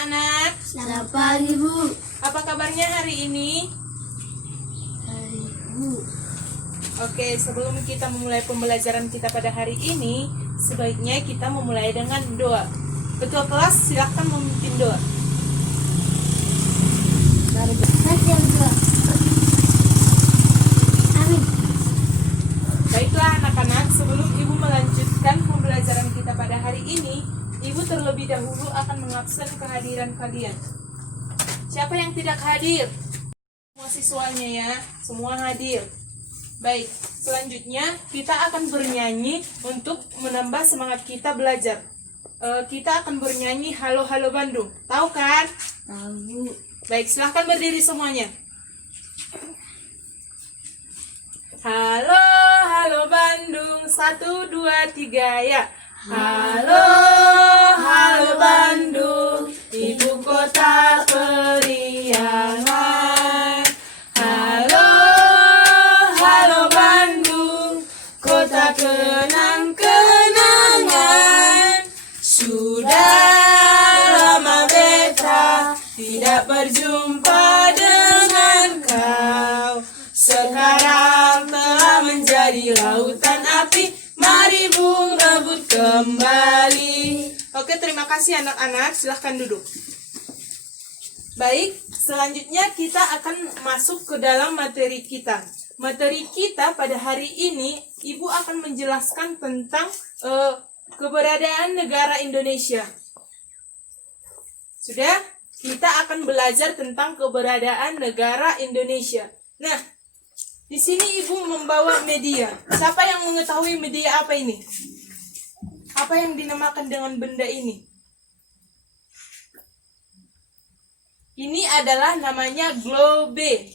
anak-anak? Selamat pagi, Bu. Apa kabarnya hari ini? Hari Bu. Oke, sebelum kita memulai pembelajaran kita pada hari ini, sebaiknya kita memulai dengan doa. Ketua kelas, silahkan memimpin doa. Nanti yang dua. Amin. Baiklah anak-anak, sebelum Ibu melanjutkan pembelajaran kita pada hari ini, Ibu terlebih dahulu akan mengabsen kehadiran kalian. Siapa yang tidak hadir? Semua siswanya ya, semua hadir. Baik, selanjutnya kita akan bernyanyi untuk menambah semangat kita belajar. Kita akan bernyanyi Halo Halo Bandung. Tahu kan? Tahu. Baik, silahkan berdiri semuanya. Halo, halo Bandung, 1, 2, 3 ya. Halo, halo Bandung, ibu kota periangan. Halo, halo Bandung, kota kenang-kenangan. Sudah lama beta tidak berjumpa dengan kau. Sekarang telah menjadi lautan api. Mari bung rebut kembali. Oke, terima kasih anak-anak. Silahkan duduk. Baik, selanjutnya kita akan masuk ke dalam materi kita. Materi kita pada hari ini, Ibu akan menjelaskan tentang keberadaan negara Indonesia. Sudah? Kita akan belajar tentang keberadaan negara Indonesia. Nah, di sini Ibu membawa media. Siapa yang mengetahui media apa ini? Apa yang dinamakan dengan benda ini? Ini adalah namanya globe.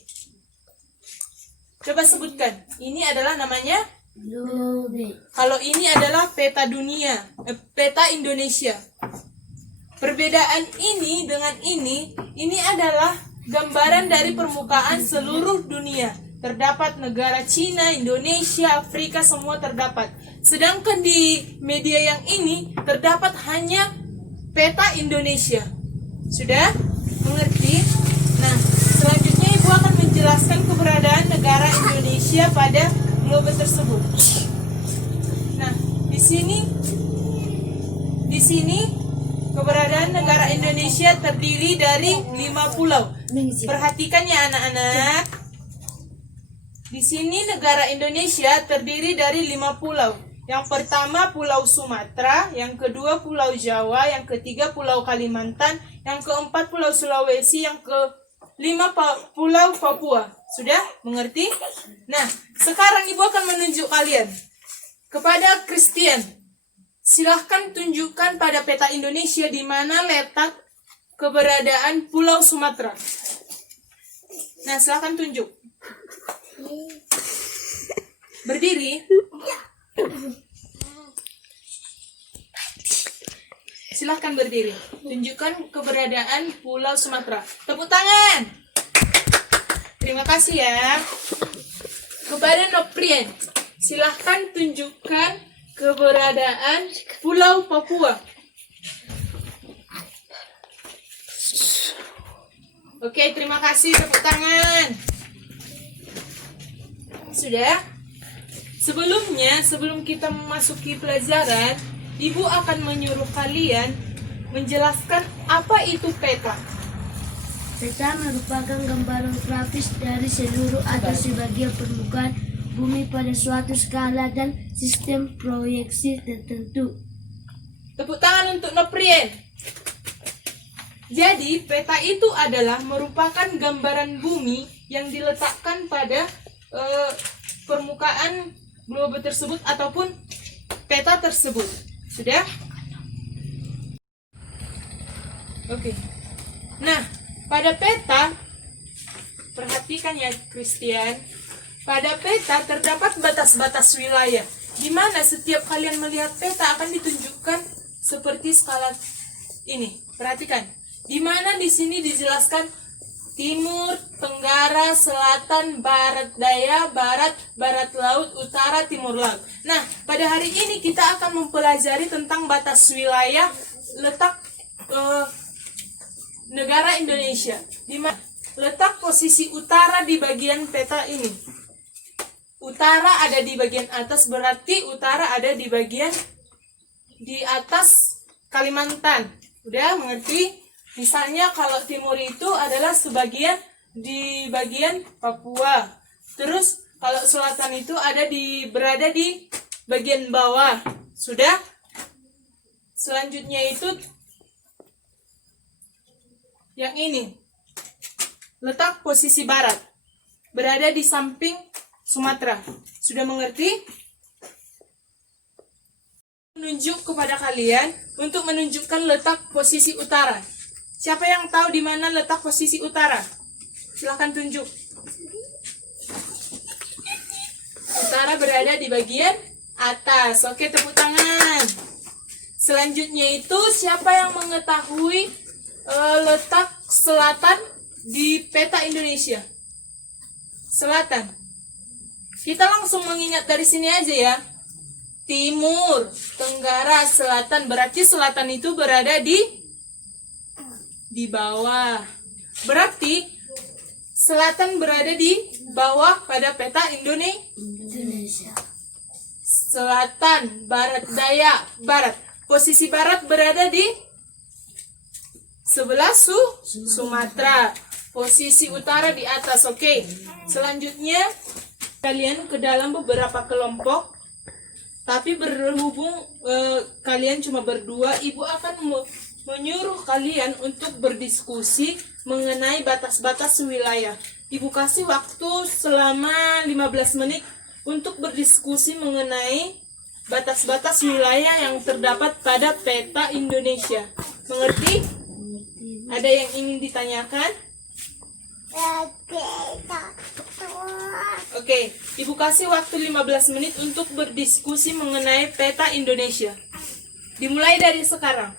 Coba sebutkan. Ini adalah namanya? Globe. Kalau ini adalah peta dunia, peta Indonesia. Perbedaan ini dengan ini adalah gambaran dari permukaan seluruh dunia. Terdapat negara Cina, Indonesia, Afrika, semua terdapat. Sedangkan di media yang ini terdapat hanya peta Indonesia. Sudah? Mengerti? Nah, selanjutnya Ibu akan menjelaskan keberadaan negara Indonesia pada globe tersebut. Nah, di sini keberadaan negara Indonesia terdiri dari 5 pulau. Perhatikan ya anak-anak. Di sini negara Indonesia terdiri dari 5 pulau. Yang pertama Pulau Sumatera, yang kedua Pulau Jawa, yang ketiga Pulau Kalimantan, yang keempat Pulau Sulawesi, yang kelima Pulau Papua. Sudah mengerti? Nah, sekarang Ibu akan menunjuk kalian kepada Christian. Silahkan tunjukkan pada peta Indonesia di mana letak keberadaan Pulau Sumatera. Nah, silahkan tunjuk. Berdiri. Silahkan berdiri. Tunjukkan keberadaan Pulau Sumatera. Tepuk tangan. Terima kasih ya. Kepada Noprien, silahkan tunjukkan keberadaan Pulau Papua. Oke, terima kasih. Tepuk tangan. Sudah? Sebelum kita memasuki pelajaran, Ibu akan menyuruh kalian menjelaskan apa itu peta. Peta merupakan gambaran grafis dari seluruh atau sebagian permukaan bumi pada suatu skala dan sistem proyeksi tertentu. Tepuk tangan untuk Noprien. Jadi, peta itu adalah merupakan gambaran bumi yang diletakkan pada permukaan globe tersebut ataupun peta tersebut. Sudah? Oke. Nah, pada peta, perhatikan ya Christian, pada peta terdapat batas-batas wilayah, di mana setiap kalian melihat peta akan ditunjukkan seperti skala ini. Perhatikan, di mana di sini dijelaskan timur, tenggara, selatan, barat daya, barat laut, utara, timur laut. Nah, pada hari ini kita akan mempelajari tentang batas wilayah, letak negara Indonesia. Di mana letak posisi utara di bagian peta ini? Utara ada di bagian atas, berarti utara ada di bagian di atas Kalimantan. Udah mengerti? Misalnya kalau timur itu adalah sebagian di bagian Papua. Terus kalau selatan itu berada di bagian bawah. Sudah? Selanjutnya itu yang ini. Letak posisi barat. Berada di samping Sumatera. Sudah mengerti? Menunjuk kepada kalian untuk menunjukkan letak posisi utara. Siapa yang tahu di mana letak posisi utara? Silahkan tunjuk. Utara berada di bagian atas. Oke, tepuk tangan. Selanjutnya itu siapa yang mengetahui letak selatan di peta Indonesia? Selatan. Kita langsung mengingat dari sini aja ya. Timur, tenggara, selatan. Berarti selatan itu berada di bawah. Berarti selatan berada di bawah pada peta Indonesia. Selatan, barat, daya, barat. Posisi barat berada di sebelah Sumatera. Posisi utara di atas. Oke. Selanjutnya kalian ke dalam beberapa kelompok. Tapi berhubung kalian cuma berdua, ibu akan menyuruh kalian untuk berdiskusi mengenai batas-batas wilayah. Ibu kasih waktu selama 15 menit untuk berdiskusi mengenai batas-batas wilayah yang terdapat pada peta Indonesia. Mengerti? Ada yang ingin ditanyakan? Oke, ibu kasih waktu 15 menit untuk berdiskusi mengenai peta Indonesia. Dimulai dari sekarang.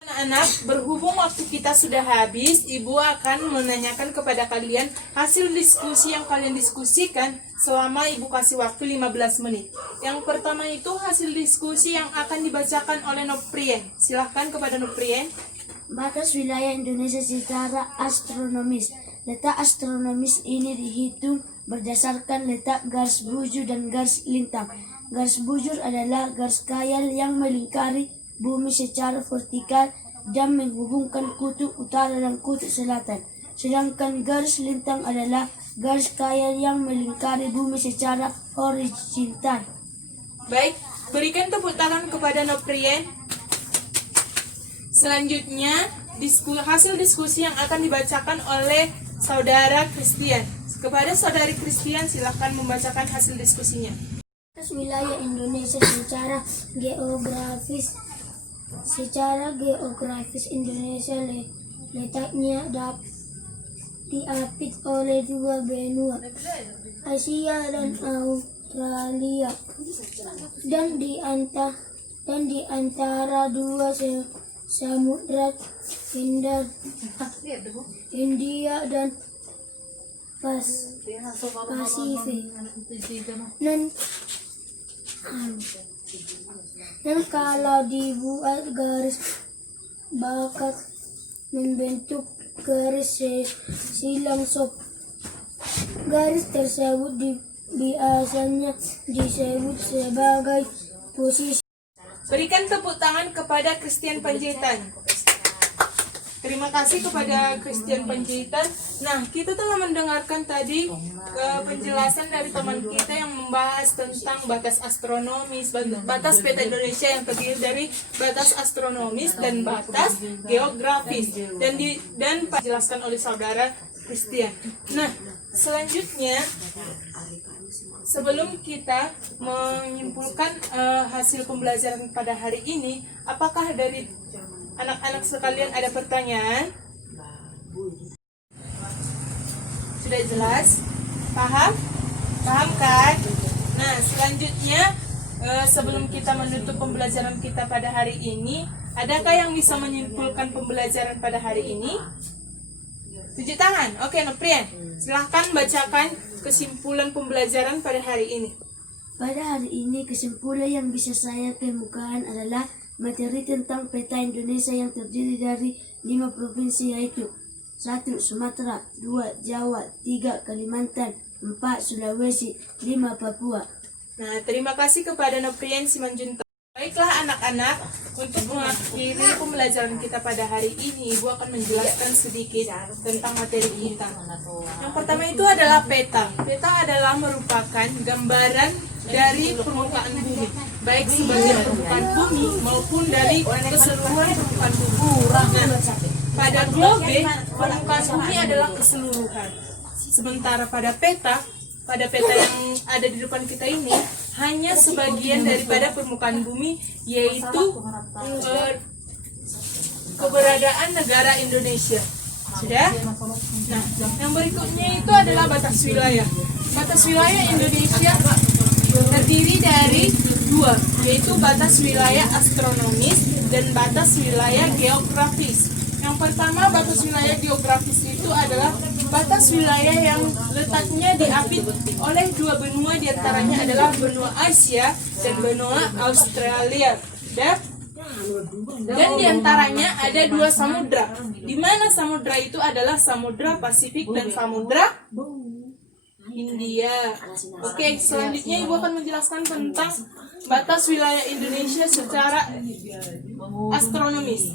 Anak-anak, berhubung waktu kita sudah habis, ibu akan menanyakan kepada kalian hasil diskusi yang kalian diskusikan selama ibu kasih waktu 15 menit. Yang pertama itu hasil diskusi yang akan dibacakan oleh Noprien. Silahkan kepada Noprien. Batas wilayah Indonesia secara astronomis. Letak astronomis ini dihitung berdasarkan letak garis bujur dan garis lintang. Garis bujur adalah garis khayal yang melingkari bumi secara vertikal dan menghubungkan kutub utara dan kutub selatan. Sedangkan garis lintang adalah garis khayal yang melingkari bumi secara horizontal. Baik, berikan tepuk tangan kepada Noprien. Selanjutnya, hasil diskusi yang akan dibacakan oleh Saudara Christian. Kepada Saudari Christian, silahkan membacakan hasil diskusinya. Batas wilayah Indonesia secara geografis Indonesia letaknya diapit oleh dua benua, Asia dan Australia, dan di antara dua samudra India dan Pasifik. Dan kalau dibuat garis bakat membentuk garis silang sop. Garis tersebut biasanya disebut sebagai posisi. Berikan tepuk tangan kepada Christian Panjaitan. Terima kasih kepada Christian Panjaitan. Nah, kita telah mendengarkan tadi penjelasan dari teman kita yang membahas tentang batas astronomis, batas peta Indonesia yang terdiri dari batas astronomis dan batas geografis, dan dijelaskan oleh Saudara Christian. Nah, selanjutnya sebelum kita menyimpulkan hasil pembelajaran pada hari ini, apakah dari anak-anak sekalian ada pertanyaan? Sudah jelas? Paham? Paham kan? Nah, selanjutnya sebelum kita menutup pembelajaran kita pada hari ini, adakah yang bisa menyimpulkan pembelajaran pada hari ini? Tunjuk tangan. Oke, Noprien, silahkan bacakan kesimpulan pembelajaran pada hari ini. Pada hari ini kesimpulan yang bisa saya kemukakan adalah Materi tentang peta Indonesia yang terdiri dari 5 provinsi yaitu 1. Sumatera, 2. Jawa, 3. Kalimantan, 4. Sulawesi, 5. Papua. Nah, terima kasih kepada Noprien Simanjuntak. Baiklah anak-anak, untuk mengakhiri pembelajaran kita pada hari ini, Ibu akan menjelaskan sedikit tentang materi kita. Yang pertama itu adalah peta. Peta adalah merupakan gambaran dari permukaan bumi, baik sebagian permukaan bumi maupun dari keseluruhan permukaan bumi. Nah, pada globe, permukaan bumi adalah keseluruhan. Sementara pada peta yang ada di depan kita ini hanya sebagian daripada permukaan bumi, yaitu keberadaan negara Indonesia. Sudah? Nah, yang berikutnya itu adalah batas wilayah. Batas wilayah Indonesia terdiri dari 2, yaitu batas wilayah astronomis dan batas wilayah geografis. Yang pertama, batas wilayah geografis itu adalah batas wilayah yang letaknya diapit oleh 2 benua, diantaranya adalah benua Asia dan benua Australia. Dan diantaranya ada 2 samudra, di mana samudra itu adalah Samudra Pasifik dan Samudra India. Oke, selanjutnya Ibu akan menjelaskan tentang batas wilayah Indonesia secara astronomis.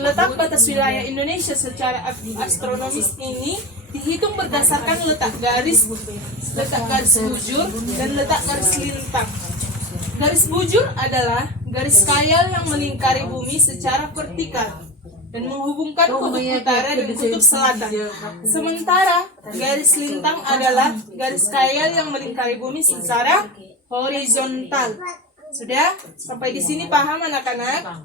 Letak batas wilayah Indonesia secara astronomis ini dihitung berdasarkan letak garis bujur dan letak garis lintang. Garis bujur adalah garis khayal yang melingkari bumi secara vertikal dan menghubungkan kutub utara dan kutub selatan. Sementara garis lintang adalah garis khayal yang melingkari bumi secara horizontal. Sudah? Sampai di sini paham anak-anak?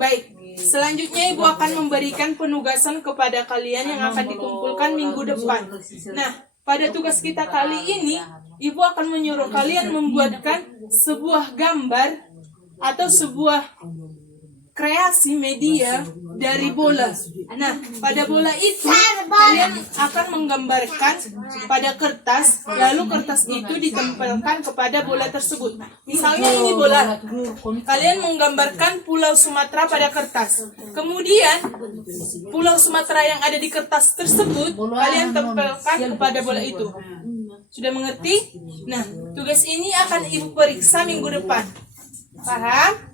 Baik, selanjutnya Ibu akan memberikan penugasan kepada kalian yang akan dikumpulkan minggu depan. Nah, pada tugas kita kali ini, Ibu akan menyuruh kalian membuatkan sebuah gambar atau sebuah kreasi media dari bola. Nah, pada bola itu kalian akan menggambarkan pada kertas, lalu kertas itu ditempelkan kepada bola tersebut. Misalnya ini bola, kalian menggambarkan Pulau Sumatera pada kertas. Kemudian Pulau Sumatera yang ada di kertas tersebut kalian tempelkan kepada bola itu. Sudah mengerti? Nah, tugas ini akan Ibu periksa minggu depan. Paham?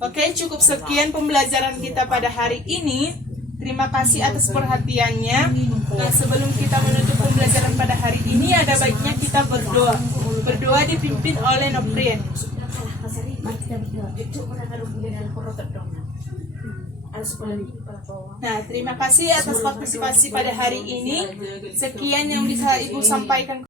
Oke, cukup sekian pembelajaran kita pada hari ini. Terima kasih atas perhatiannya. Nah, sebelum kita menutup pembelajaran pada hari ini, ada baiknya kita berdoa. Berdoa dipimpin oleh Noprien. Nah, terima kasih atas partisipasi pada hari ini. Sekian yang bisa Ibu sampaikan.